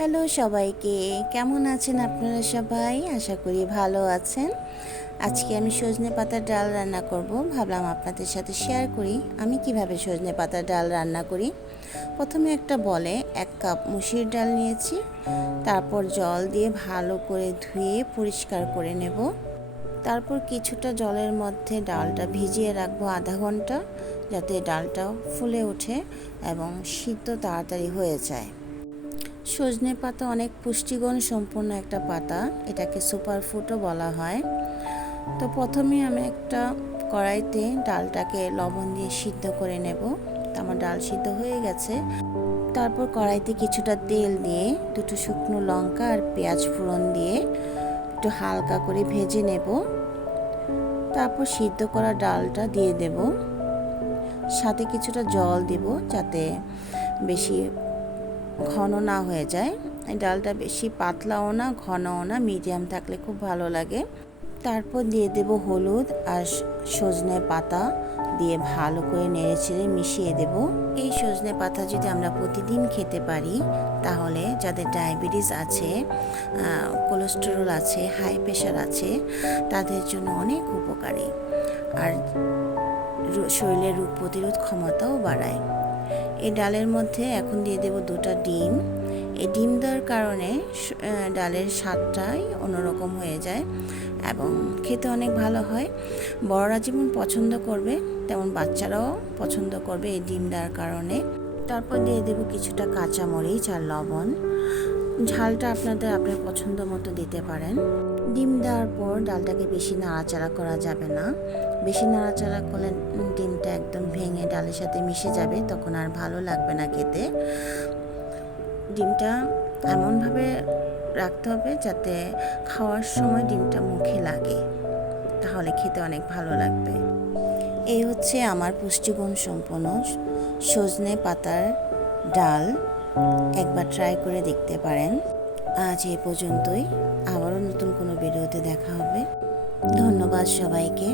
Hello সবাইকে, কেমন আছেন আপনারা সবাই? আশা করি ভালো আছেন। আজকে আমি সজনে পাতার ডাল রান্না করব। ভাবলাম আপনাদের সাথে শেয়ার করি আমি কিভাবে সজনে পাতার ডাল রান্না করি। প্রথমে একটা বলে 1 কাপ মুসুর ডাল নিয়েছি। তারপর জল দিয়ে ভালো করে ধুয়ে পরিষ্কার করে নেব। তারপর কিছুটা জলের মধ্যে ডালটা ভিজিয়ে রাখবো আধা ঘন্টা, যাতে ডালটা ফুলে ওঠে এবং সিদ্ধ তাড়াতাড়ি হয়ে যায়। সজনে পাতা অনেক পুষ্টিগুণ সম্পন্ন একটা পাতা, এটাকে সুপারফুডও বলা হয়। তো প্রথমে আমি একটা কড়াইতে ডালটাকে লবণ দিয়ে সিদ্ধ করে নেব। আমার ডাল সিদ্ধ হয়ে গেছে। তারপর কড়াইতে কিছুটা তেল দিয়ে দুটো শুকনো লঙ্কা আর পেঁয়াজ ফোড়ন দিয়ে একটু হালকা করে ভেজে নেব। তারপর সিদ্ধ করা ডালটা দিয়ে দেব, সাথে কিছুটা জল দেব যাতে বেশি ঘন না হয়ে যায়। এই ডালটা বেশি পাতলাও না ঘনও না, মিডিয়াম থাকলে খুব ভালো লাগে। তারপর দিয়ে দেব হলুদ আর সজনে পাতা দিয়ে ভালো করে নেড়েচেড়ে মিশিয়ে দেব। এই সজনে পাতা যদি আমরা প্রতিদিন খেতে পারি তাহলে যাদের ডায়াবেটিস আছে, কোলেস্টেরল আছে, হাই প্রেশার আছে, তাদের জন্য অনেক উপকারী আর শরীরের রোগ প্রতিরোধ ক্ষমতাও বাড়ায়। এই ডালের মধ্যে এখন দিয়ে দেব 2টা ডিম। এই ডিম দেওয়ার কারণে ডালের স্বাদটাই অন্যরকম হয়ে যায় এবং খেতে অনেক ভালো হয়। বড়রা যেমন পছন্দ করবে তেমন বাচ্চারাও পছন্দ করবে এই ডিম দেওয়ার কারণে। তারপর দিয়ে দেব কিছুটা কাঁচামরিচ আর লবণ। ঝালটা আপনার পছন্দ মতো দিতে পারেন। ডিম দেওয়ার পর ডালটাকে বেশি নাড়াচাড়া করা যাবে না। বেশি নাড়াচাড়া করলে ডিমটা একদম ভেঙে ডালের সাথে মিশে যাবে, তখন আর ভালো লাগবে না খেতে। ডিমটা এমনভাবে রাখতে হবে যাতে খাওয়ার সময় ডিমটা মুখে লাগে, তাহলে খেতে অনেক ভালো লাগবে। এই হচ্ছে আমার পুষ্টিগুণ সম্পন্ন সজনে পাতার ডাল। একবার ট্রাই করে দেখতে পারেন। আজ এ পর্যন্তই, আবারও নতুন কোনো ভিডিওতে দেখা হবে। ধন্যবাদ সবাইকে।